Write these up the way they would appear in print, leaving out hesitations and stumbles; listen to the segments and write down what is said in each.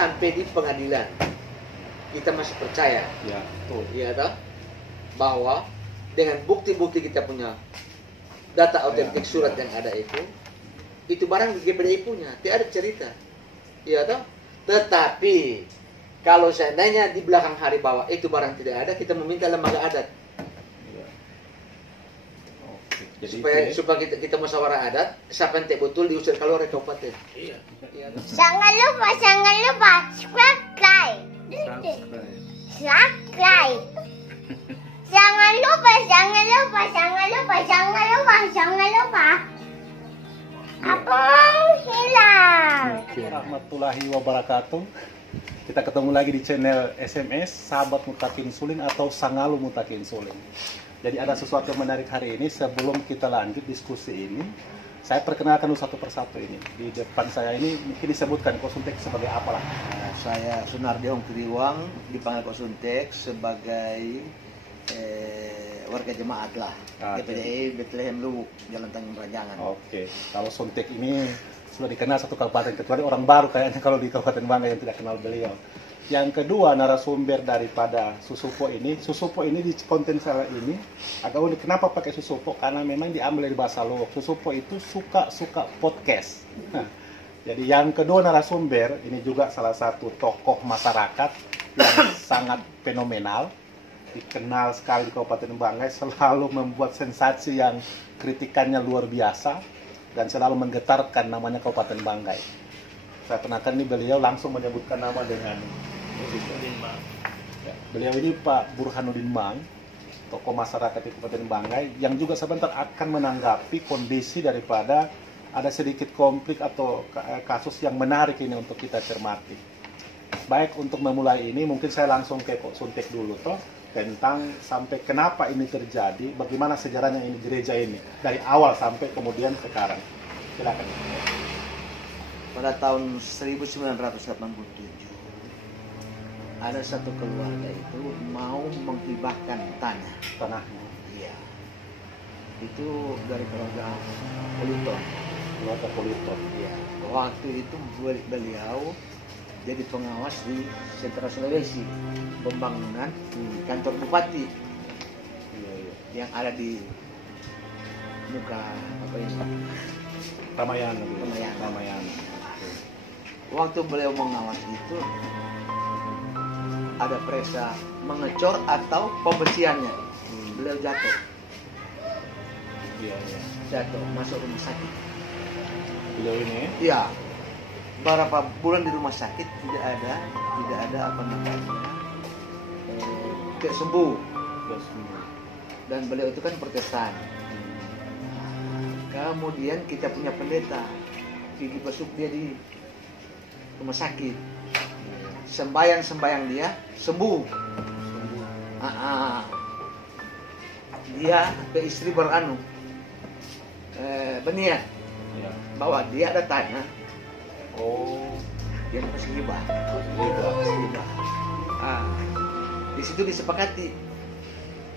sampai di pengadilan kita masih percaya, Ya, betul. ya toh, bahwa dengan bukti-bukti kita punya data autentik surat yang ada itu barang GPDI punya, tidak ada cerita, ya toh. Tetapi kalau seandainya di belakang hari bahwa itu barang tidak ada, kita meminta lembaga adat. Ya. Oke. Jadi Supaya kita musyawarah adat, siapa yang tidak betul diusir keluar dari kabupaten. Iya. Jangan lupa subscribe. Subscribe. Jangan lupa. Apa hilang? Warahmatullahi wabarakatuh. Kita ketemu lagi di channel SMS Sahabat Mutakin Insulin atau Sangalu Mutakin Insulin. Jadi ada sesuatu yang menarik hari ini. Sebelum kita lanjut diskusi ini, saya perkenalkan dulu satu persatu ini. Di depan saya ini mungkin disebutkan Kosuntek sebagai apalah? Saya Sunardi Ongkriwang, dipanggil Kosuntek sebagai warga jemaat lah. GPDI Bethlehem Lubuk, Jalan Tanjung Rajangan. Oke, kalau Suntek ini sudah dikenal satu kabupaten, kecuali orang baru kayaknya kalau di Kabupaten Banggai yang tidak kenal beliau. Yang kedua, narasumber daripada Susupo ini di konten saya ini agak unik. Kenapa pakai Susupo? Karena memang diambil dari bahasa Luwuk. Susupo itu suka podcast. Nah, jadi yang kedua narasumber ini juga salah satu tokoh masyarakat yang sangat fenomenal, dikenal sekali di Kabupaten Banggai, selalu membuat sensasi yang kritikannya luar biasa dan selalu menggetarkan, namanya Kabupaten Banggai. Saya kenalkan ini, beliau langsung menyebutkan nama dengan ya, beliau ini Pak Burhanuddin Mang, tokoh masyarakat di Kabupaten Banggai, yang juga sebentar akan menanggapi kondisi daripada ada sedikit konflik atau kasus yang menarik ini untuk kita cermati. Baik, untuk memulai ini mungkin saya langsung ke Kok Suntek dulu toh, tentang sampai kenapa ini terjadi, bagaimana sejarahnya ini gereja ini dari awal sampai kemudian sekarang. Silakan. Pada tahun 1987 ada satu keluarga itu mau menghibahkan tanahnya. Iya. Itu dari keluarga Politon. Keluarga Politon. Iya. Waktu itu beliau jadi pengawas di Sentra Sulawesi, pembangunan kantor bupati yang ada di muka apa ini? Ramayana. Waktu beliau mengawas itu ada periksa mengecor atau pembersihannya. Beliau jatuh. Iya. Jatuh masuk rumah sakit. Beliau ini? Iya. Beberapa bulan di rumah sakit tidak ada apa namanya tidak sembuh. Dan beliau itu kan Protestan. Kemudian kita punya pendeta Gigi Besuk, dia di rumah sakit, sembayang dia sembuh. Dia ke istri berniat bahwa dia ada tanah. Dia kasih hibah. Di situ disepakati.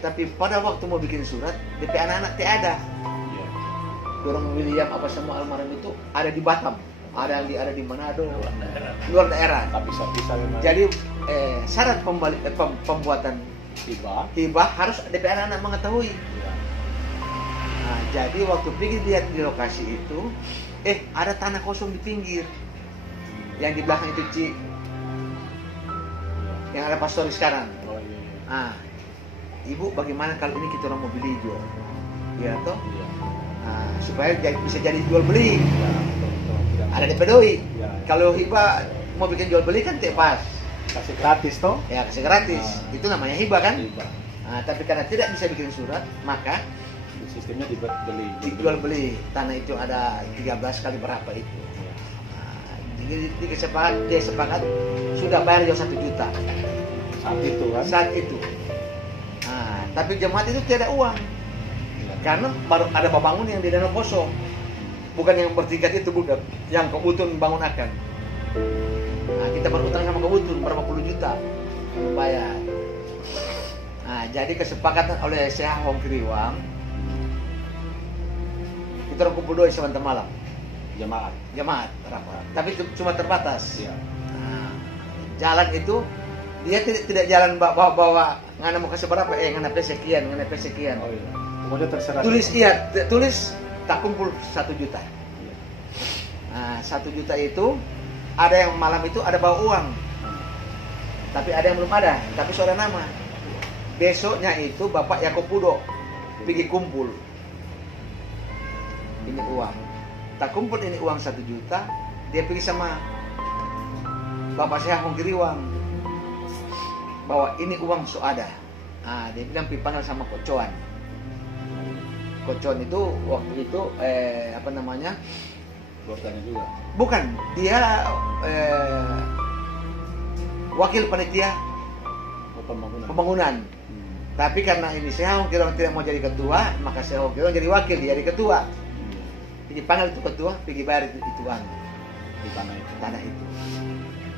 Tapi pada waktu mau bikin surat, DP anak-anak tidak ada. Dorong William apa semua almarhum itu ada di Batam, ada di Manado, luar daerah. Bisa memang. Jadi syarat pembuatan hibah harus DP anak-anak mengetahui. Nah, jadi waktu pergi lihat di lokasi itu, ada tanah kosong di pinggir, yang di belakang itu yang ada pastor sekarang. Ibu, bagaimana kalau ini kita orang mau beli jual, ya toh? Supaya bisa jadi jual beli. Ada DP doi. Kalau hibah mau bikin jual beli kan tidak pas. Kasih gratis toh? Ya, kasih gratis. Itu namanya hibah kan? Tapi karena tidak bisa bikin surat, maka sistemnya dijual beli. Tanah itu ada 13 kali berapa itu. Jadi dia sepakat sudah bayar jauh 1 juta. Saat itu kan? Saat itu. Tapi jemaat itu tidak ada uang. Karena baru ada bangun yang di danau kosong, bukan yang bertingkat itu, bukan yang Kebutun bangun akan. Kita berutang sama Kebutun berapa puluh juta bayar. Jadi kesepakatan oleh Syekh Ongkriwang, kita kumpul doi sebentar malam. Jemaat rapat. Tapi cuma terbatas. Jalan itu dia tidak jalan bawa ngana mau kasih berapa? Ngana sekian, ngana sekian. Oh iya. Pokoknya terserah. Tulis tak kumpul 1 juta. Nah, 1 juta itu ada yang malam itu ada bawa uang. Tapi ada yang belum ada, tapi sudah nama. Besoknya itu Bapak Yakopudo pergi kumpul. Ini uang. Tak kumpul ini uang 1 juta, dia pergi sama Bapak saya Hongkiriwang. Bahwa ini uang so ada. Nah, dia bilang dipanggil sama Kocoan. Kocoan itu waktu itu apa namanya? Keluarganya juga. Bukan, dia wakil panitia pembangunan. Tapi karena ini saya Hongkiriwang tidak mau jadi ketua, maka saya Hongkiriwang jadi wakil, dia jadi ketua. Dipanggil itu ketua, pergi bayar itu uang Di tanah itu.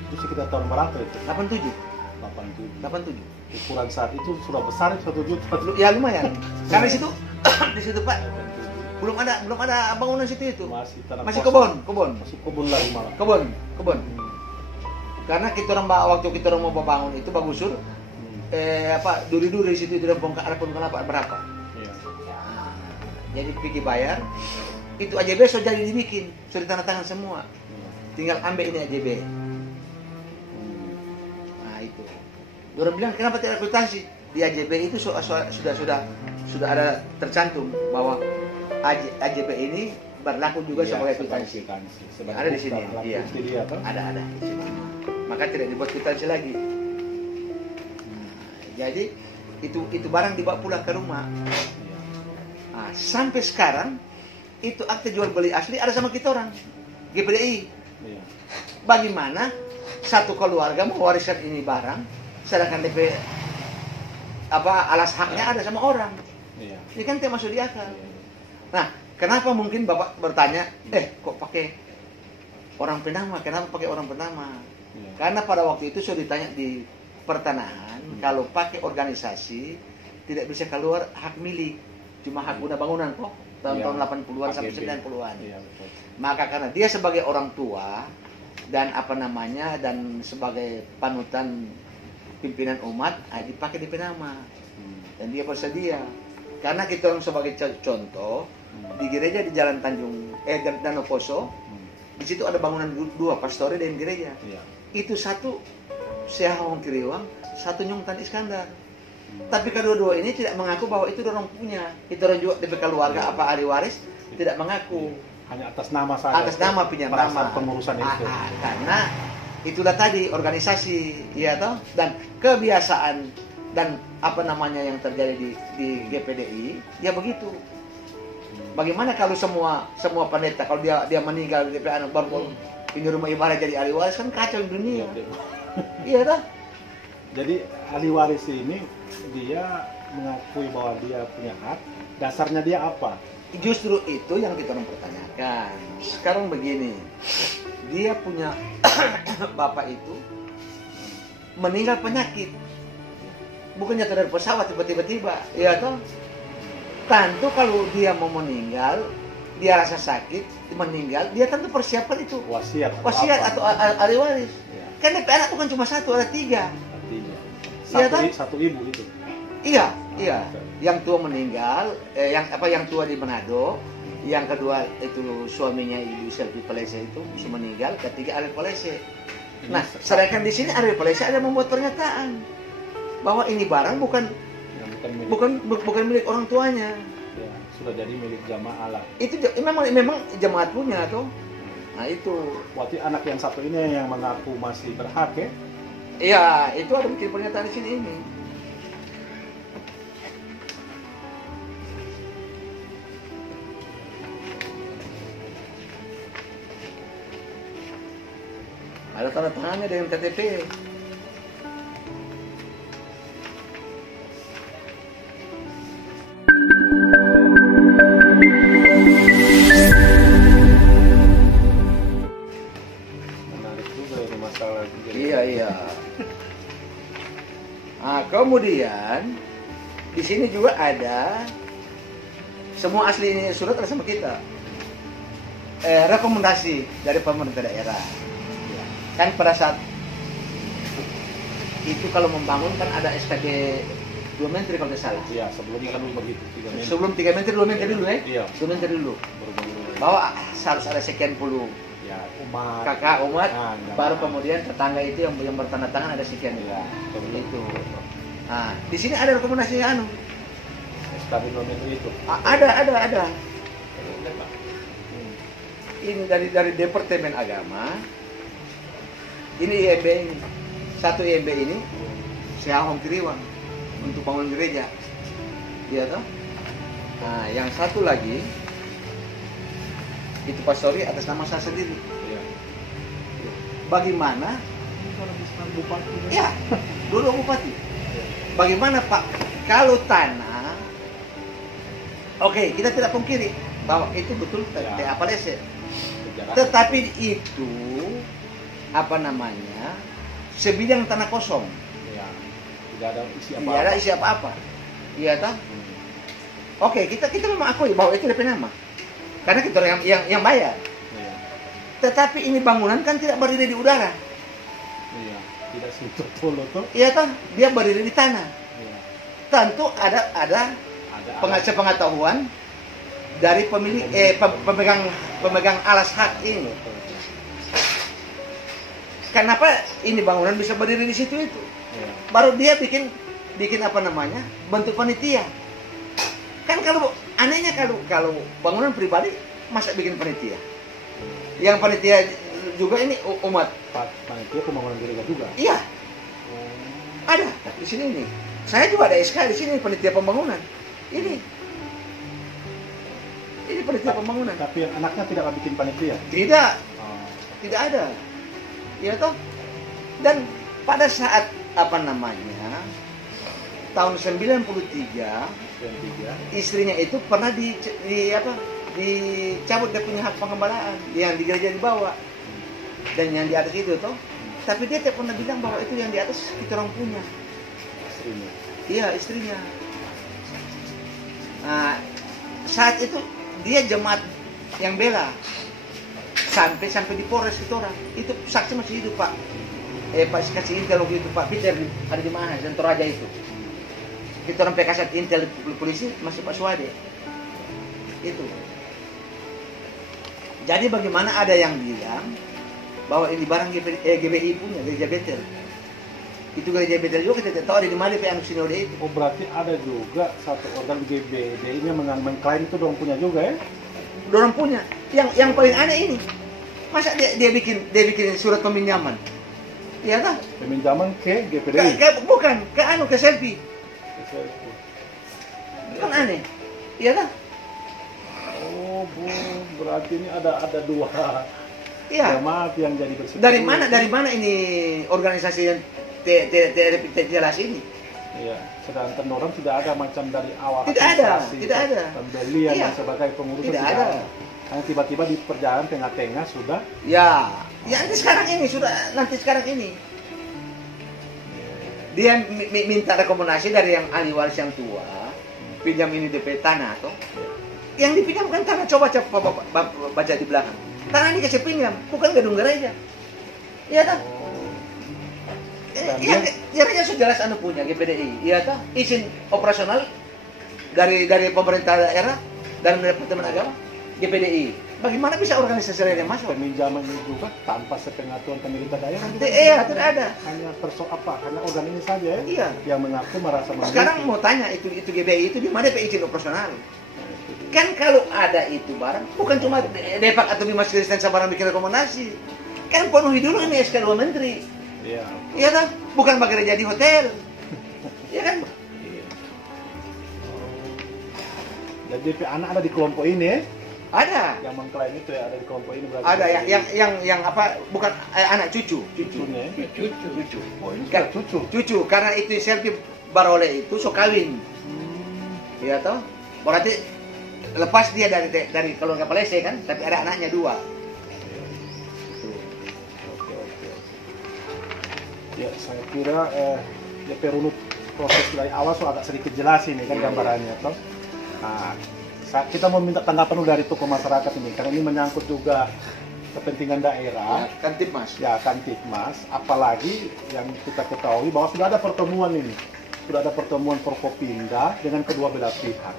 Itu sekitar tahun berapa itu? 87. Ukuran saat itu sudah besar, 1 juta. Ya lumayan. Karena di situ Pak belum ada bangunan situ itu. Masih kebun. Masih kebun lagi malah. Kebun. Karena waktu kita orang mau bangun itu bagusur. Duri-duri situ itu ada bongkar berapa. Iya. Nah, jadi pergi bayar. Itu AJB sudah jadi dibikin, sudah tanda tangan semua. Tinggal ambil ini AJB. Nah itu. Orang bilang kenapa tidak akuntansi? Di AJB itu sudah ada tercantum bahwa AJB ini berlaku juga sebagai akuntansi. Ada di sini. Iya. Ada di sini. Maka tidak dibuat akuntansi lagi. Jadi itu barang dibawa pulang ke rumah. Nah, sampai sekarang itu akte jual beli asli ada sama kita orang GPDI. Bagaimana satu keluarga mewariskan ini barang, sedangkan DP alas haknya ada sama orang. Ini kan tidak masuk di akal. Nah, kenapa mungkin Bapak bertanya, kok pakai orang penama? Kenapa pakai orang penama? Karena pada waktu itu sudah ditanya di pertanahan, kalau pakai organisasi tidak bisa keluar hak milik, cuma hak guna bangunan kok tahun 80-an sampai 90-an. Maka karena dia sebagai orang tua dan dan sebagai panutan pimpinan umat, dipakai di penama. Dan dia bersedia. Karena kita orang sebagai contoh di gereja di Jalan Danau Poso, di situ ada bangunan 2 pastori dan gereja. Itu satu Syekh Hongkiriwang, satu Nyongtan Iskandar. Tapi kedua-dua ini tidak mengaku bahwa itu orang punya. Itu orang juga DP keluarga apa ahli waris tidak mengaku. Hanya atas nama saja. Atas nama pinjam nama. Pengurusan itu. Karena itulah tadi organisasi, ya toh, dan kebiasaan dan yang terjadi di GPDI, ya begitu. Bagaimana kalau semua pendeta kalau dia meninggal di DP baru ini rumah ibadah jadi ahli waris, kan kacau di dunia. Iya toh? Jadi ahli waris ini dia mengakui bahwa dia punya hak. Dasarnya dia apa? Justru itu yang kita mempertanyakan. Sekarang begini, dia punya bapak itu meninggal penyakit, bukannya dari pesawat tiba-tiba, ya toh? Tentu kalau dia mau meninggal, dia rasa sakit, meninggal, dia tentu persiapkan itu wasiat atau ahli waris. Karena anak bukan cuma 1, ada 3. Satu ibu itu. Iya. Yang tua meninggal, yang tua di Manado, yang kedua itu suaminya Ibu Selvi Pelese itu meninggal, ketiga Ariel Pelese. Nah, sedangkan di sini Ariel Pelese ada membuat pernyataan bahwa ini barang bukan milik orang tuanya. Ya, sudah jadi milik jamaah lah. Itu memang jamaat punya tuh. Nah itu. Berarti anak yang satu ini yang mengaku masih berhak ya? Iya, itu ada bikin pernyataan di sini ini. Ada tanda tangannya dengan KTP. Iya. Nah, kemudian di sini juga ada semua asli ini surat ada sama kita. Rekomendasi dari pemerintah daerah. Kan pada saat itu kalau membangun kan ada SKG 2 Menteri kalau tidak salah. Iya, sebelumnya kan begitu 3 Menteri. Sebelum 3 Menteri, 2 Menteri dulu ya? Iya. 2 Menteri dulu. Baru-baru. Bahwa harus ada sekian puluh Ya, umat. kakak umat, Nah, baru enggak. kemudian tetangga itu yang bertanda tangan ada sekian. Iya, betul. Itu. Nah, di sini ada rekomendasi anu. SKB 2 Menteri itu. Ada. Ini dari Departemen Agama. Ini IEB ini. Satu IEB ini Seahong Kiriwang untuk bangun gereja. Iya toh? Nah, yang satu lagi itu pastori atas nama saya sendiri. Iya. Bagaimana? Bupati. Ya, dulu bupati. Bagaimana Pak kalau tanah? Oke, kita tidak pungkiri bahwa itu betul Ya. TAPDC. Tetapi itu apa namanya? Sebidang tanah kosong. Ya. Tidak ada isi apa-apa. Tidak ada isi apa-apa. Iya toh? Oke, kita memang akui bahwa itu DP nama. Karena kita yang bayar. Iya. Tetapi ini bangunan kan tidak berdiri di udara. Iya. Tidak sentuh polo tuh. Iya toh? Dia berdiri di tanah. Iya. Tentu ada pengetahuan dari pemilik pemegang alas hak ini. Kenapa ini bangunan bisa berdiri di situ itu? Iya. Baru dia bikin apa namanya? Bentuk panitia. Kan kalau anehnya kalau bangunan pribadi masa bikin panitia? Yang panitia juga ini umat. Panitia pembangunan gereja juga. Iya, ada di sini ini. Saya juga ada SK di sini panitia pembangunan. Ini panitia pembangunan. Tapi yang anaknya tidak bikin panitia. Tidak, Oh. tidak ada. Ya toh? Dan pada saat apa namanya? Tahun 93 Yang 3. istrinya itu pernah dicabut dia punya hak pengembalaan yang di gereja dibawa dan yang di atas itu toh. Tapi dia tidak pernah bilang bahwa itu yang di atas kita orang punya. Istrinya. Iya, istrinya. Nah, saat itu dia jemaat yang bela sampai di Polres itu orang. Itu saksi masih hidup Pak. Pak kasih intel waktu itu Pak Peter ada di mana? Dan Toraja itu. Kita orang kasih intel polisi masih Pak Suwade. Itu. Jadi bagaimana ada yang bilang bahwa ini barang GBI punya, gereja Betel. Itu gereja Betel juga kita tidak tahu ada di mana Pak Sinode itu. Oh, berarti ada juga satu organ GBD ini mengklaim itu dong punya juga ya? Dorong punya. Yang paling aneh ini, masa dia bikin surat peminjaman? Iya kan? Peminjaman ke GPDI. Bukan, ke selfie. Kan aneh. Iya kan? Oh, Bu, berarti ini ada dua Iya. jemaat yang jadi bersekutu. Dari mana ini organisasi yang tidak jelas ini? Iya, sedangkan orang tidak ada macam dari awal. Tidak ada, administrasi, tidak ada. Pembelian Iya. dan sebagai pengurusan Tidak ada. Hanya tiba-tiba di perjalanan tengah-tengah sudah. Ya nanti sekarang ini dia minta rekomendasi dari yang ahli waris yang tua, pinjam ini DP tanah atau yang dipinjamkan tanah, coba baca di belakang. Tanah ini kasih pinjam, bukan gedung gereja. Iya tak? Yang sudah jelas anu punya GPDI, iya tak? Izin operasional dari pemerintah daerah dan Departemen Agama GPDI. Bagaimana bisa organisasi lain yang masuk? Peminjaman ini juga tanpa sepengetahuan pemerintah daerah. Iya, tidak ada. Hanya hanya organ ini saja ya? Iya. Yang mengaku merasa memiliki. Sekarang mau tanya itu GBI itu di mana izin operasional? Kan kalau ada itu barang, bukan cuma Depak atau Bimas Kristen barang bikin rekomendasi. Kan penuhi dulu ini SK 2 Menteri. Iya. Iya kan? Bukan bagi jadi hotel. Iya kan? Dan DP anak ada di kelompok ini ya? Ada. Yang mengklaim itu ya ada di kelompok ini berarti. Ada yang apa? Bukan anak cucu. Cucunya. Cucu. Oh, ini Kan, cucu. cucu karena itu selfie barole itu so kawin. Iya toh? Berarti lepas dia dari keluarga Palese kan, tapi ada anaknya 2. Oke. Ya, saya kira DP runut proses dari awal so agak sedikit jelas ini kan gambarannya toh. Nah, kita mau minta tanggapan dulu dari tokoh masyarakat ini karena ini menyangkut juga kepentingan daerah, Kantipmas. ya Kantipmas, apalagi yang kita ketahui bahwa sudah ada pertemuan ini, sudah ada pertemuan Forkopimda dengan kedua belah pihak.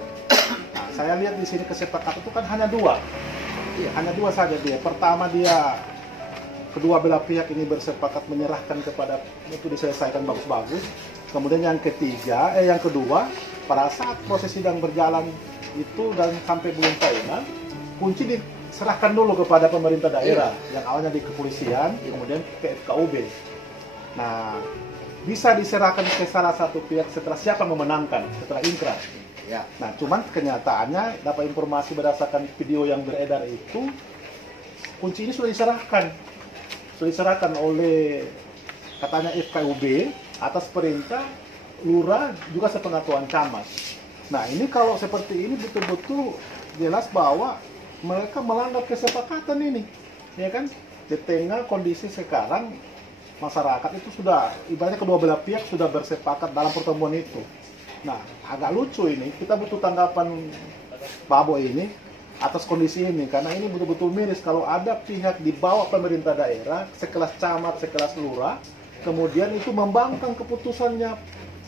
Nah, saya lihat di sini kesepakatan itu kan hanya dua, hanya dua saja dia. Pertama dia kedua belah pihak ini bersepakat menyerahkan kepada itu diselesaikan bagus-bagus. Kemudian yang kedua, pada saat proses sidang berjalan itu dan sampai belum final, kunci diserahkan dulu kepada pemerintah daerah yang awalnya di kepolisian, kemudian ke FKUB. Nah, bisa diserahkan ke salah satu pihak setelah siapa memenangkan, setelah ingkrah. Ya. Nah, cuman kenyataannya dapat informasi berdasarkan video yang beredar itu kunci ini sudah diserahkan oleh katanya FKUB atas perintah lurah juga sepengetahuan camat. Nah, ini kalau seperti ini betul-betul jelas bahwa mereka melanggar kesepakatan ini, ya kan? Di tengah kondisi sekarang masyarakat itu sudah ibaratnya kedua belah pihak sudah bersepakat dalam pertemuan itu. Nah, agak lucu ini, kita butuh tanggapan Babo ini atas kondisi ini, karena ini betul-betul miris kalau ada pihak di bawah pemerintah daerah, sekelas camat, sekelas lurah, kemudian itu membangkang keputusannya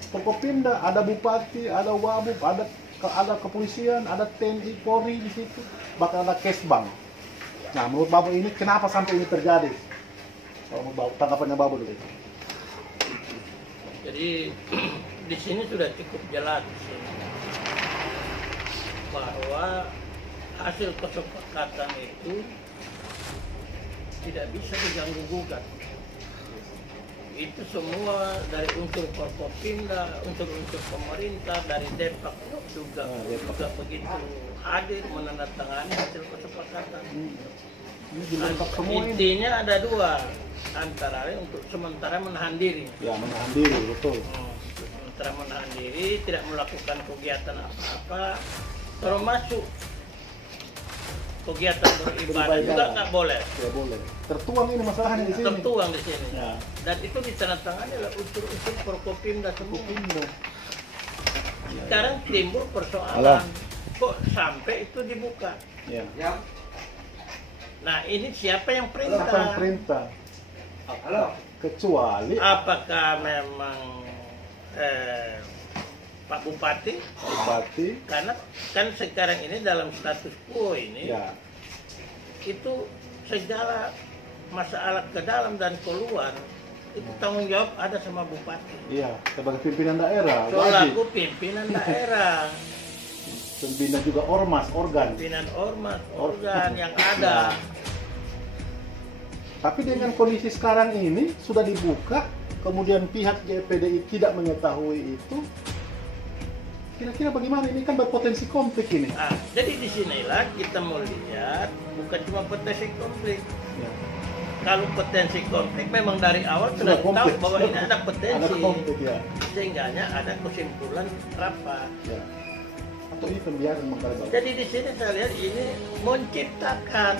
Forkopimda, ada bupati, ada wabub, ada kepolisian, ada TNI, Polri di situ, bahkan ada Kesbang. Nah, menurut Babo ini kenapa sampai ini terjadi? Kalau menurut tanggapannya Babo dulu. Jadi di sini sudah cukup jelas bahwa hasil kesepakatan itu tidak bisa diganggu gugat. Itu semua dari unsur Forkopimda, unsur-unsur pemerintah, dari Depak juga begitu hadir menandatangani hasil kesepakatan. Intinya ada dua, antara lain untuk sementara menahan diri. Ya, menahan diri, betul. Sementara menahan diri, tidak melakukan kegiatan apa-apa, termasuk kegiatan beribadah juga nggak boleh. Tidak boleh. Tertuang ini masalahnya di sini. Tertuang di sini. Ya. Dan itu ditandatangani oleh unsur-unsur Forkopimda semua. Sekarang timbul persoalan, kok sampai itu dibuka? Ya. Nah, ini siapa yang perintah? Siapa yang perintah? Kecuali apakah memang Pak Bupati? Karena kan sekarang ini dalam status quo ini, ya, itu segala masalah ke dalam dan keluar itu tanggung jawab ada sama Bupati. Iya, sebagai pimpinan daerah. Selaku pimpinan daerah. Pimpinan juga organ. Pimpinan organ yang ada. Tapi dengan kondisi sekarang ini sudah dibuka, kemudian pihak PDI tidak mengetahui itu. Kira-kira bagaimana? Ini kan berpotensi konflik ini. Nah, jadi disinilah kita mau lihat bukan cuma potensi konflik. Ya. Kalau potensi konflik memang dari awal sudah tahu bahwa ini ada potensi. Ada konflik, ya. Sehingganya ada kesimpulan rapat. Ya. Atau ini pembiaran mengkali. Jadi di sini saya lihat ini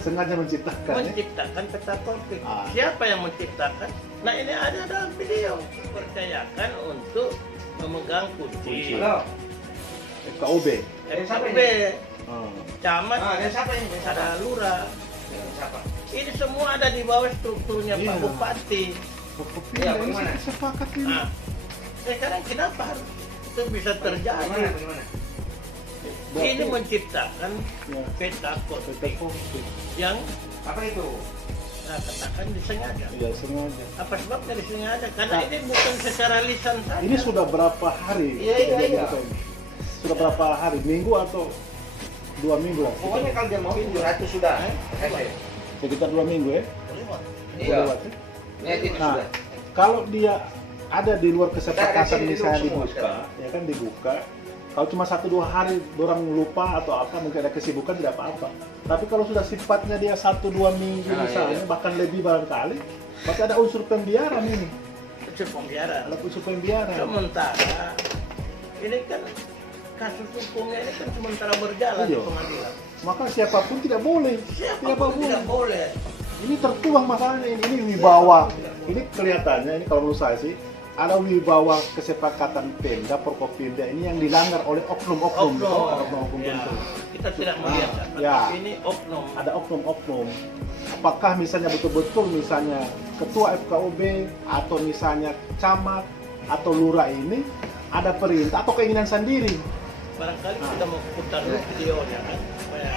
sengaja menciptakan peta konflik. Siapa yang menciptakan? Nah, ini ada dalam video. Percayakan untuk memegang kunci. FKUB. Camat, ada lurah. Ini semua ada di bawah strukturnya Pak Bupati. Iya, bagaimana? Sepakat ini. Nah, sekarang kenapa itu bisa terjadi? Ini menciptakan peta konflik yang apa itu? Nah, katakan disengaja. Iya, sengaja. Apa sebabnya disengaja? Karena ini bukan secara lisan saja. Ini sudah berapa hari? Iya. Sudah berapa hari? Minggu atau 2 minggu lah? Pokoknya kalau dia mau 700 sudah. Sekitar 2 minggu ya? Iya. Nah, kalau dia ada di luar kesepakatan misalnya dibuka, kalau cuma 1-2 hari orang lupa atau apa, mungkin ada kesibukan tidak apa-apa. Tapi kalau sudah sifatnya dia 1-2 minggu misalnya, bahkan lebih barangkali, berarti ada unsur pembiaran ini. Unsur pembiaran. Sementara ini kan kasus hukumnya ini kan sementara berjalan di pengadilan. Maka siapapun tidak boleh. Siapapun tidak boleh. Ini tertuang masalahnya ini wibawa. Ini kelihatannya ini kalau menurut saya sih ada wibawa kesepakatan Pemda, Prokopimda ini yang dilanggar oleh oknum-oknum. Oknum-oknum Ya, tertentu. kita tidak melihat. Ya. Ini oknum. Ada oknum-oknum. Apakah misalnya betul-betul misalnya ketua FKUB atau misalnya camat atau lurah ini ada perintah atau keinginan sendiri? Barangkali kita mau putar videonya kan. Supaya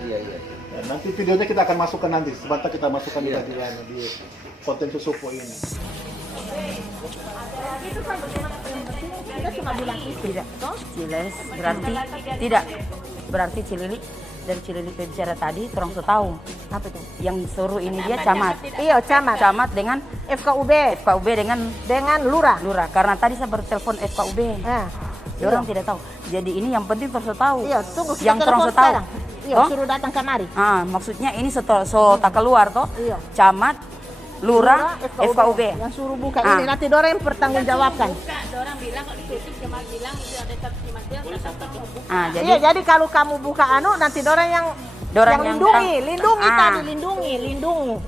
Iya, iya. Ya, nanti videonya kita akan masukkan nanti. Sebentar kita masukkan di konten Susupo ini. Kita cuma bilang tidak, toh Ciles berarti tidak, berarti Cilili dari Cilili bicara tadi, terang so tahu apa itu yang suruh ini dia camat, Iya, camat dengan FKUB dengan lurah. karena tadi saya bertelepon FKUB, Nah, orang tidak tahu. Jadi ini yang penting terang so tahu, iya, tunggu kita yang terang telepon so tahu. sekarang. Iya, Toh? suruh datang kemari. Maksudnya ini so tak keluar toh, Iya. camat, lurah, FKUB. Yang suruh buka Ah. ini nanti Dora yang pertanggungjawabkan. Jadi Iya, jadi kalau kamu buka nanti Dora yang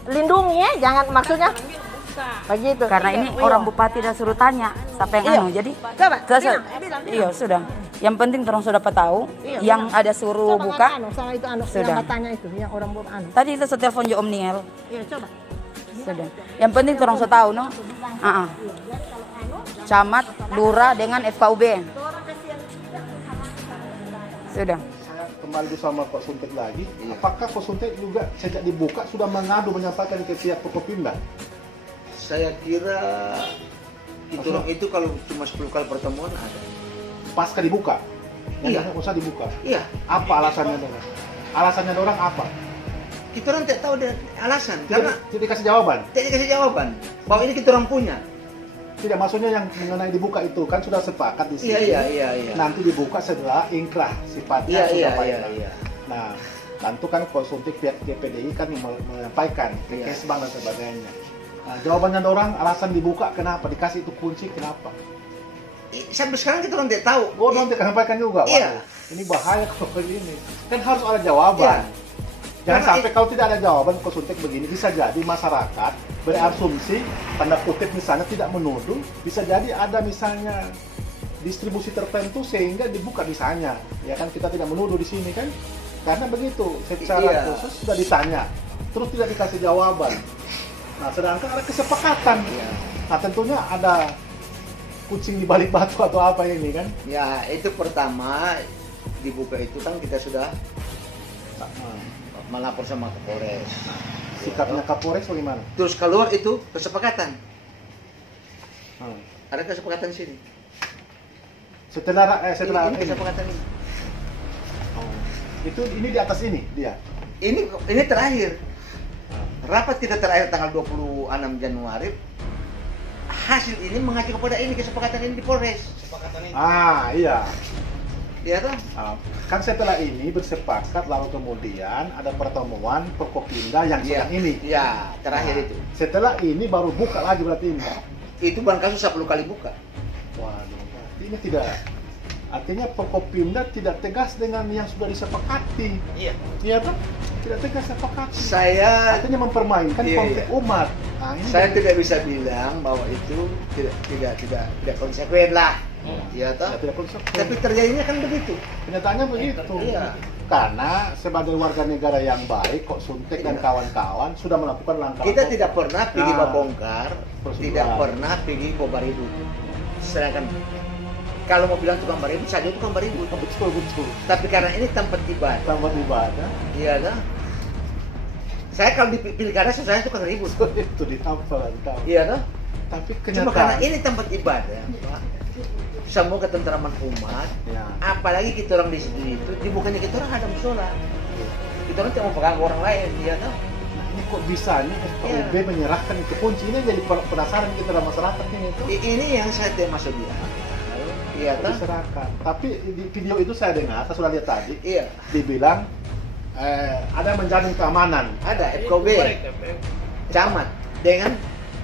lindungi ya, jangan maksudnya begitu. karena ini Iya. orang bupati dah suruh tanya siapa yang Iya. jadi Coba, selesai. bilang. Iya sudah. Yang penting terang sudah tahu. Iya, Yang ada suruh Coba buka. sama itu Sudah. yang bertanya itu, yang orang buka Tadi itu telepon Jo Om Niel. Iya, coba. Sudah. Yang penting terang sudah tahu no. Camat, lurah dengan FKUB. Sudah. Saya kembali bersama Pak Suntek lagi. Apakah Pak Suntek juga sejak dibuka sudah mengadu menyampaikan ke pihak Prokopimda? Saya kira itu kalau cuma 10 kali pertemuan ada. Pasca dibuka? Iya. Yang usah dibuka. Iya. Apa alasannya orang? Alasannya orang apa? Kita orang tidak tahu dia alasan karena Tidak dikasih jawaban. tidak dikasih jawaban bahwa ini kita orang punya. Tidak, maksudnya yang mengenai dibuka itu kan sudah sepakat di sini. Iya. Nanti dibuka setelah ingkrah sifatnya sudah final. Iya. Nah, tentu kan konsultif pihak GPDI kan menyampaikan ke Iya. Kesbang dan sebagainya. Nah, jawabannya orang alasan dibuka kenapa? Dikasih itu kunci kenapa? Sampai sekarang kita orang tidak tahu. Oh, nanti sampaikan juga. Iya. Waduh, ini bahaya kalau ini. Kan harus ada jawaban. Iya. Jangan Karena sampai kalau tidak ada jawaban konsultif begini, bisa jadi masyarakat berasumsi, tanda kutip misalnya tidak menuduh, bisa jadi ada misalnya distribusi tertentu sehingga dibuka misalnya. Ya kan kita tidak menuduh di sini kan? Karena begitu, secara Iya. khusus sudah ditanya, terus tidak dikasih jawaban. Nah, sedangkan ada kesepakatan. Iya. Nah, tentunya ada kucing di balik batu atau apa ini kan? Ya, itu pertama dibuka itu kan kita sudah melapor sama Kapolres. Sikapnya Kapolres bagaimana? Terus keluar itu kesepakatan. Hmm. Ada kesepakatan sini. Setelah Ini ini. kesepakatan ini. Oh. Itu ini di atas ini dia. Ini terakhir. Rapat kita terakhir tanggal 26 Januari. Hasil ini mengacu kepada ini kesepakatan ini di Polres. Ah, iya. Iya toh? Kan setelah ini bersepakat lalu kemudian ada pertemuan Prokopimda yang sedang ini. Iya, terakhir Nah, itu. Setelah ini baru buka lagi berarti ini. Itu bukan kasus 10 kali buka. Waduh, berarti ini tidak, artinya Prokopimda tidak tegas dengan yang sudah disepakati. Iya. Iya kan? Tidak tegas sepakati. Saya Artinya mempermainkan Iya, konteks iya. umat. Nah, ini saya tidak bisa bilang bahwa itu tidak konsekuen lah. Iya toh? tidak konsekuens. Tapi terjadinya kan begitu. Kenyataannya begitu. Iya. Karena sebagai warga negara yang baik, kok Suntek dan Iya. kawan-kawan sudah melakukan langkah. Kita tidak pernah pergi Nah, membongkar, prosedural. tidak pernah pergi baribu. Sedangkan kalau mau bilang tukang baribu, saja tukang baribu. Betul. Tapi karena ini tempat ibadah, Tambah ibadah. iya kan? Saya kalau di pilkada saya tukang ribut, Itu ditampal. iya kan? Tapi Cuma karena kenyataan. ini tempat ibadah, Pak. Semua ketentraman umat, Ya. apalagi kita orang di situ itu, bukannya kita orang ada musola. Kita orang tidak mau pegang orang lain, iya kan? Nah, ini kok bisanya FKUB Iya. menyerahkan itu kunci ini jadi penasaran kita dalam masyarakat ini itu. Ini yang saya tidak masuk dia. Iya kan? Diserahkan. Tapi di video itu saya dengar, saya sudah lihat tadi, Iya, dibilang ada menjamin keamanan. ada FKB, camat dengan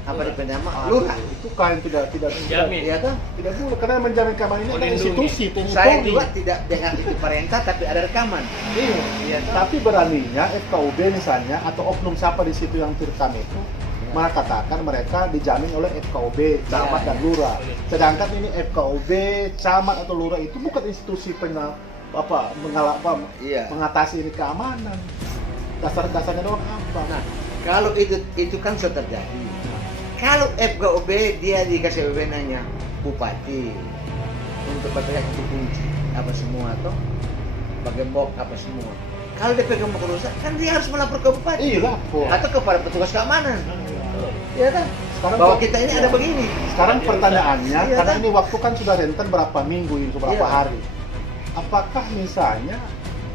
apa di nama lurah. Itu kan tidak Menjamin. Iya kan? tidak boleh karena menjamin keamanan ini adalah Melindungi. institusi TNI Saya Polri. juga tidak dengar itu perintah, tapi ada rekaman. Iya. Tapi beraninya FKUB misalnya atau oknum siapa di situ yang direkam itu mengatakan mereka dijamin oleh FKUB, camat dan lurah. Sedangkan ini FKUB, camat atau lurah itu bukan institusi mengatasi ini keamanan. Dasar-dasarnya doang apa? Nah, kalau itu kan sudah terjadi. Kalau FKUB dia dikasih wewenangnya bupati untuk berpihak itu kunci apa semua atau gembok apa semua. Kalau dia pegang rusak kan dia harus melapor ke bupati. Iya, lapor. Atau kepada petugas keamanan. Iya kan? Sekarang Bahwa kita ini ada begini. Sekarang pertanyaannya, Iya, karena kan? ini waktu kan sudah renten berapa minggu ini, berapa Iya. hari. Apakah misalnya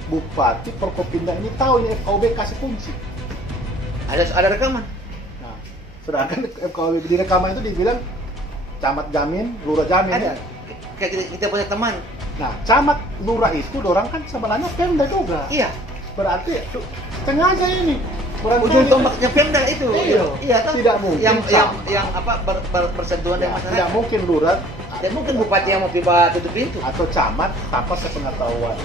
Bupati Forkopimda ini tahu ini FKUB kasih kunci? Ada rekaman. Nah, sedangkan FKUB di rekaman itu dibilang camat jamin, lurah jamin. Ada. Ya? Kayak kita punya teman. Nah, camat lurah itu dorang kan sebenarnya Pemda juga. Iya. Berarti sengaja ini. Ujung tombaknya Pemda itu. Iya, kan? tidak mungkin. Yang apa bersentuhan dengan masyarakat. Tidak mungkin lurah. Tidak mungkin bupati yang mau tiba tutup pintu. Atau camat tanpa sepengetahuan.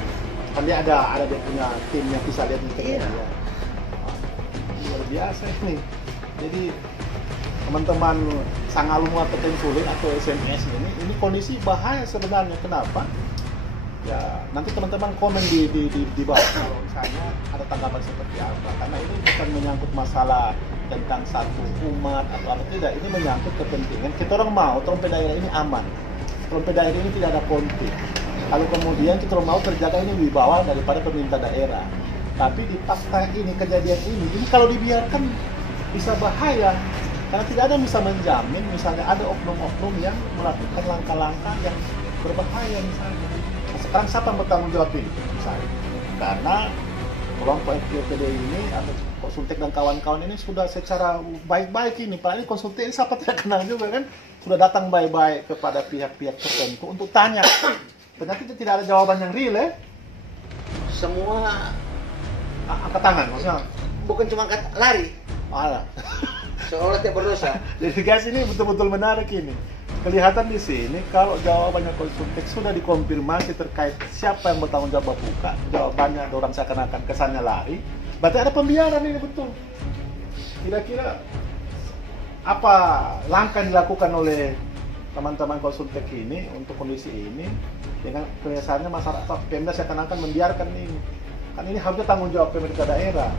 Kan dia ada dia punya tim yang bisa lihat itu. Iya. Luar biasa ini. Jadi teman-teman Sangalumu atau Tensulit atau SMS ini kondisi bahaya sebenarnya. Kenapa? Ya nanti teman-teman komen di bawah kalau misalnya ada tanggapan seperti apa. Karena ini bukan menyangkut masalah tentang satu umat atau apa, tidak. Ini menyangkut kepentingan. Kita orang mau trompet daerah ini aman. Trompet daerah ini tidak ada konflik. Kalau kemudian kita orang mau terjaga ini wibawa daripada pemerintah daerah. Tapi di fakta ini, kejadian ini kalau dibiarkan bisa bahaya. Karena tidak ada yang bisa menjamin, misalnya ada oknum-oknum yang melakukan langkah-langkah yang berbahaya misalnya. Nah, sekarang siapa yang bertanggung jawab ini misalnya? Karena kelompok FKUB ini atau Konsultek dan kawan-kawan ini sudah secara baik-baik ini, padahal Konsultek ini siapa tidak kenal juga kan, sudah datang baik-baik kepada pihak-pihak tertentu untuk tanya. Ternyata tidak ada jawaban yang real ya. Semua Angkat tangan maksudnya. bukan cuma lari. Malah. Seolah tidak berdosa. Jadi guys ini betul-betul menarik ini. Kelihatan di sini kalau jawabannya Konsultek sudah dikonfirmasi terkait siapa yang bertanggung jawab buka, jawabannya orang seakan-akan kesannya lari. Berarti ada pembiaran ini betul. Kira-kira apa langkah yang dilakukan oleh teman-teman Konsultek ini untuk kondisi ini dengan kebiasaannya masyarakat Pemda seakan-akan membiarkan ini. Kan ini harusnya tanggung jawab pemerintah daerah,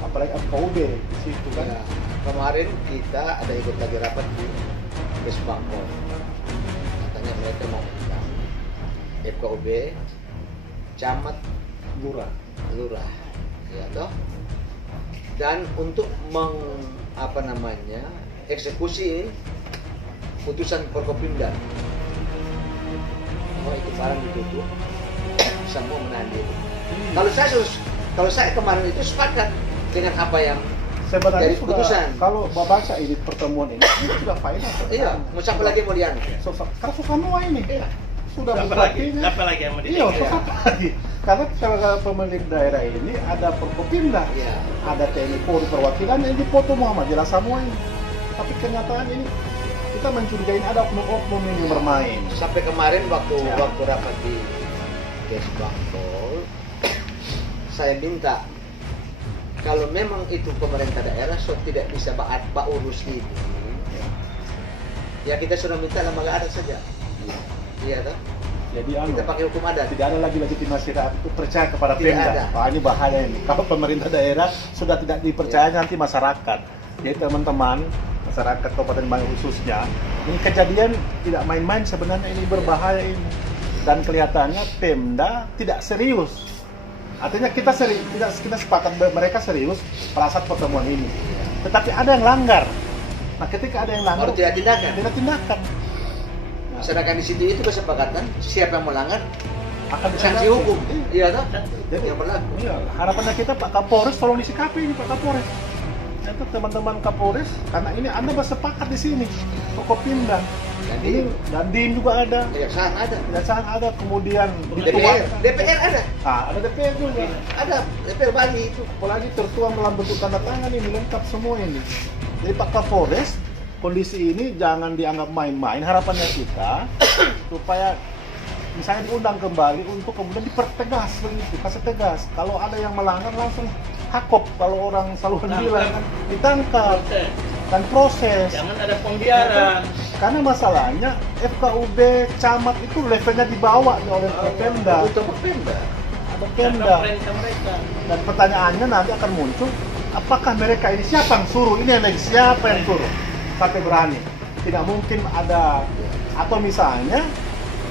apalagi FKUB di situ kan. Ya, kemarin kita ada ikut lagi rapat di Kesbangkol. Katanya mereka mau undang FKUB, camat, lurah, ya toh. Dan untuk eksekusi putusan Forkopimda. Oh itu barang ditutup, semua menahan diri. Kalau saya kemarin itu sepakat dengan apa yang Sebenarnya dari sudah, putusan. kalau baca ini pertemuan ini sudah faedah. Iya, mau siapa lagi mau diangkat? Karena semua ini sudah bupatinya. Apa lagi yang mau Iya, diangkat? apa lagi? Karena sebagai pemilik daerah ini ada Forkopimda, Iya. ada TNI Polri perwakilan yang dipoto Muhammad jelas semua ini. Tapi kenyataan ini kita mencurigai ada oknum-oknum yang bermain. Sampai kemarin waktu Ya. rapat di Kesbangkol, saya minta kalau memang itu pemerintah daerah tidak bisa urus ini, ya kita sudah minta lembaga adat saja. Iya toh? Jadi Kita pakai hukum adat. tidak ada lagi legitimasi rakyat itu percaya kepada Tidak Pemda. ada. Wah, ini bahaya ini. Kalau pemerintah daerah sudah tidak dipercaya nanti masyarakat. Jadi teman-teman masyarakat Kabupaten Bangka khususnya, ini kejadian tidak main-main sebenarnya, ini berbahaya ini. Dan kelihatannya Pemda tidak serius. Artinya kita sepakat mereka serius pada saat pertemuan ini. Tetapi ada yang langgar. Nah, ketika ada yang langgar, Baru tidak tindakan. tidak tindakan. Sedangkan di situ itu kesepakatan siapa yang melanggar Akan sanksi ditindak. hukum. Iya toh? Jadi Yang berlaku. iya, harapannya kita Pak Kapolres tolong disikapi ini Pak Kapolres. Itu teman-teman Kapolres, karena ini Anda bersepakat di sini, Forkopimda. Dan DIM juga ada, Kejaksaan ada. kejaksaan ada, kemudian DPR ada. ada DPR juga. Ada DPR Bali itu. Apalagi tertuang dalam bentuk tanda tangan ini lengkap semua ini. Jadi Pak Kapolres, kondisi ini jangan dianggap main-main. Harapannya kita supaya misalnya diundang kembali untuk kemudian dipertegas begitu, kasih tegas. Kalau ada yang melanggar langsung hakop, kalau orang selalu bilang kan ditangkap. dan proses. Jangan ada pembiaran. Karena masalahnya FKUB camat itu levelnya dibawa oleh Pemda. Utama Pemda. Ada Karena Pemda. perintah mereka. Dan pertanyaannya nanti akan muncul, apakah mereka ini siapa yang suruh? Ini yang siapa yang suruh? Sampai berani. Tidak mungkin ada, atau misalnya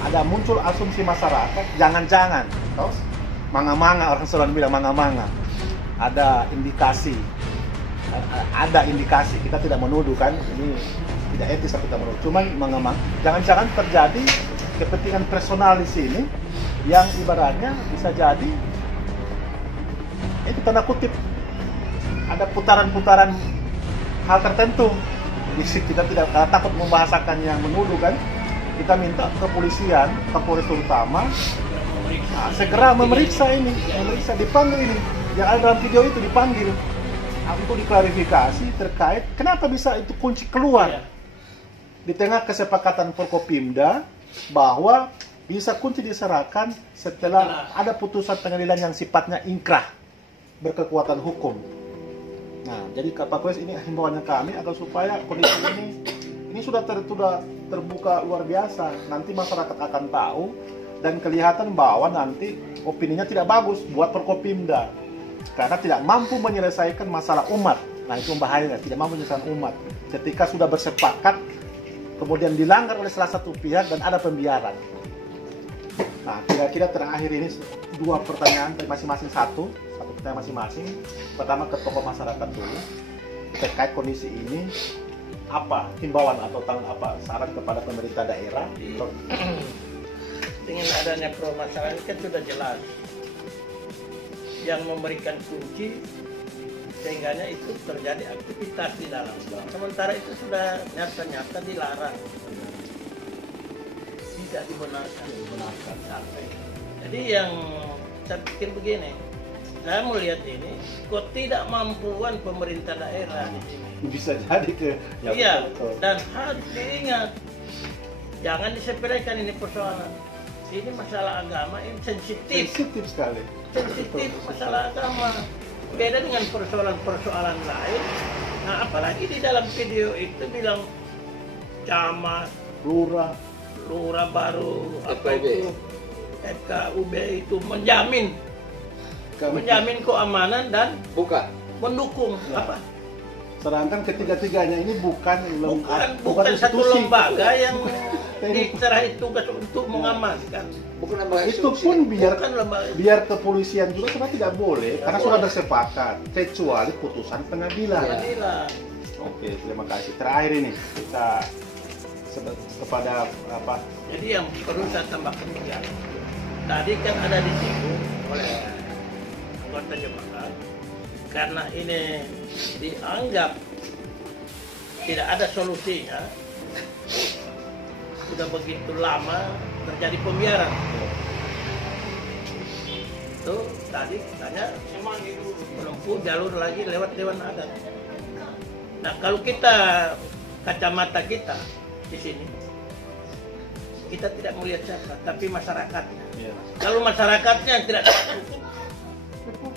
ada muncul asumsi masyarakat, jangan-jangan, terus manga-manga, orang selalu bilang manga-manga. Ada indikasi, kita tidak menuduh kan, ini tidak etis kita menuduh. Cuman manga-manga, jangan-jangan terjadi kepentingan personal di sini yang ibaratnya bisa jadi itu tanda kutip ada putaran-putaran hal tertentu. Kita tidak takut membahasakan yang menuduh kan, kita minta kepolisian, Kapolres terutama segera memeriksa ini, dipanggil ini yang ada dalam video itu, dipanggil untuk diklarifikasi terkait kenapa bisa itu kunci keluar di tengah kesepakatan Forkopimda bahwa bisa kunci diserahkan setelah ada putusan pengadilan yang sifatnya ingkrah berkekuatan hukum. Nah, jadi Pak Kapolres ini himbauannya kami agar supaya kondisi ini sudah terbuka luar biasa. Nanti masyarakat akan tahu dan kelihatan bahwa nanti opininya tidak bagus buat Forkopimda karena tidak mampu menyelesaikan masalah umat. Nah, itu bahayanya, tidak mampu menyelesaikan umat. Ketika sudah bersepakat kemudian dilanggar oleh salah satu pihak dan ada pembiaran. Nah, kira-kira terakhir ini dua pertanyaan masing-masing, satu pertanyaan masing-masing. Pertama ke tokoh masyarakat dulu terkait kondisi ini, apa himbauan atau saran kepada pemerintah daerah? Dengan adanya permasalahan ini kan sudah jelas yang memberikan kunci sehingganya itu terjadi aktivitas di dalam. Sementara itu sudah nyata-nyata dilarang, tidak dibenarkan sampai. Jadi yang saya pikir begini, saya melihat ini ketidakmampuan pemerintah daerah di sini. Bisa jadi ke iya, dan harus diingat, jangan disepelekan ini persoalan. Ini masalah agama, ini sensitif sekali. Sensitif masalah agama. Beda dengan persoalan-persoalan lain. Nah, apalagi di dalam video itu bilang camat, lurah baru FKUB itu menjamin keamanan dan mendukung apa? Sedangkan ketiga-tiganya ini bukan satu lembaga yang dicerahi tugas untuk mengamankan. Itu pun biar kepolisian juga sebenarnya tidak boleh karena sudah bersepakat kecuali putusan pengadilan. Oke, terima kasih. Terakhir ini kita kepada apa? Jadi yang perlu saya tambahkan ya, tadi kan ada disinggung oleh anggota jemaah karena ini dianggap tidak ada solusinya, sudah begitu lama terjadi pembiaran. Itu tadi katanya menempuh jalur lagi lewat Dewan Adat. Nah, kalau kita kacamata kita di sini, kita tidak melihat siapa, tapi masyarakatnya. Kalau masyarakatnya tidak cukup,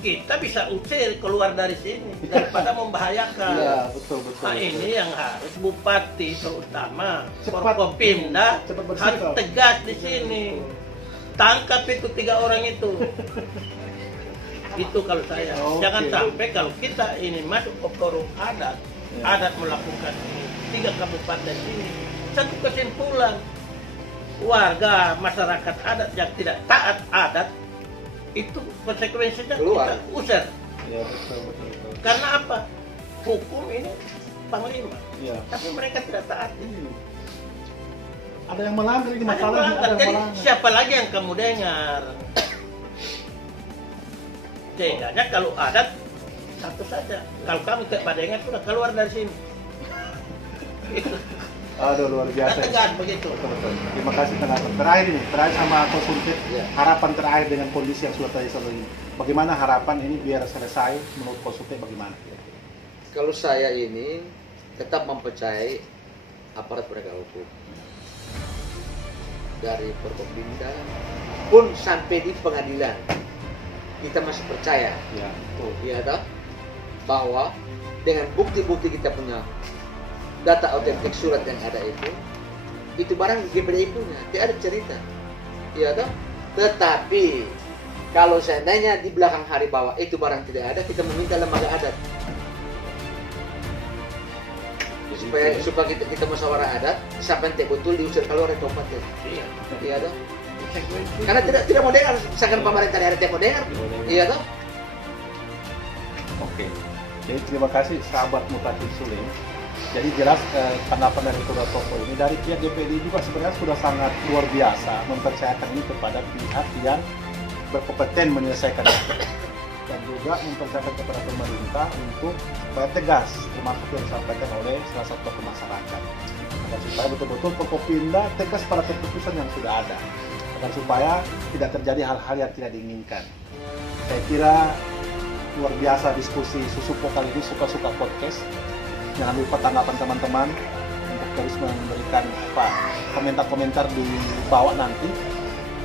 kita bisa usir keluar dari sini daripada membahayakan. Iya, betul. Nah, ini yang harus Bupati terutama Forkopimda harus tegas di sini. Tangkap itu 3 orang itu. Itu kalau saya. Jangan sampai kalau kita ini masuk ke forum adat, adat melakukan ini 3 kabupaten ini. Satu kesimpulan, warga masyarakat adat yang tidak taat adat itu konsekuensinya kita usir. Ya, betul. Karena apa? Hukum ini panglima. Ya. Tapi mereka tidak taat. Ada yang melanggar ini masalahnya. Jadi siapa lagi yang kamu dengar? Sehingga kalau adat satu saja. Kalau kamu tidak dengar sudah keluar dari sini. Aduh, luar biasa. Tegas begitu. Betul. Terima kasih terakhir sama konsultif. Harapan terakhir dengan kondisi yang sudah terjadi ini. Bagaimana harapan ini biar selesai menurut konsultif bagaimana? Kalau saya ini tetap mempercayai aparat penegak hukum. Dari Forkopimda pun sampai di pengadilan kita masih percaya. Ya, betul. Ya, bahwa dengan bukti-bukti kita punya data autentik surat yang ada itu barang GPDI punya, tidak ada cerita, ya toh. Tetapi kalau seandainya di belakang hari bahwa itu barang tidak ada, kita meminta lembaga adat supaya kita musyawarah adat sampai betul diusir keluar dari kabupaten. Iya. Iya toh. Karena tidak mau dengar, misalkan pemerintah daerah tidak mau dengar, iya toh. Oke. Jadi terima kasih sahabat Mutakin Suling. Jadi jelas tanggapan dari Saudara Toto ini dari pihak GPDI juga sebenarnya sudah sangat luar biasa mempercayakan ini kepada pihak yang berkompeten menyelesaikan itu, dan juga mempercayakan kepada pemerintah untuk supaya tegas, termasuk yang disampaikan oleh salah satu tokoh masyarakat, agar supaya betul-betul Forkopimda tegas pada keputusan yang sudah ada, agar supaya tidak terjadi hal-hal yang tidak diinginkan. Saya kira luar biasa diskusi Susupo kali ini, suka-suka podcast. Jangan lupa tanggapan teman-teman untuk terus memberikan komentar-komentar di bawah nanti,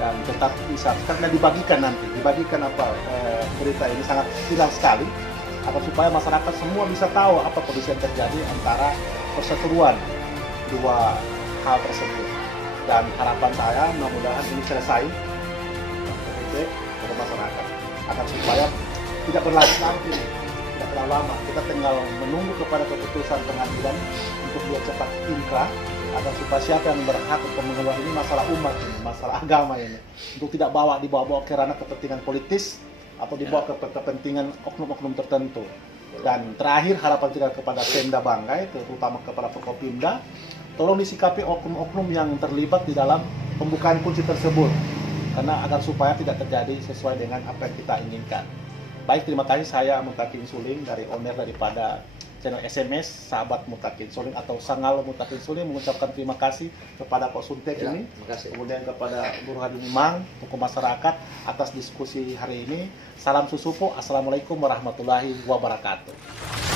dan tetap di-subscribe dan dibagikan berita ini sangat viral sekali, agar supaya masyarakat semua bisa tahu apa kondisi yang terjadi antara perseteruan dua hal tersebut. Dan harapan saya mudah-mudahan ini selesai untuk masyarakat, agar supaya tidak berlarut-larut ini, tidak terlalu lama. Kita tinggal menunggu kepada keputusan pengadilan untuk dia cepat inkrah, agar supaya siapa yang berhak untuk mengeluar ini masalah umat ini, masalah agama ini, untuk tidak dibawa ke ranah kepentingan politis atau dibawa ke kepentingan oknum-oknum tertentu. Dan terakhir harapan kita kepada Pemda Banggai, terutama kepada Forkopimda, tolong disikapi oknum-oknum yang terlibat di dalam pembukaan kunci tersebut, karena agar supaya tidak terjadi sesuai dengan apa yang kita inginkan. Baik, terima kasih. Saya Mutakin Suling, dari owner daripada channel SMS Sahabat Mutakin Suling atau Sangal Mutakin Suling, mengucapkan terima kasih kepada Pak Suntek ini, kemudian kepada Guru Hadi Memang, tokoh masyarakat, atas diskusi hari ini. Salam Susupo, Assalamualaikum warahmatullahi wabarakatuh.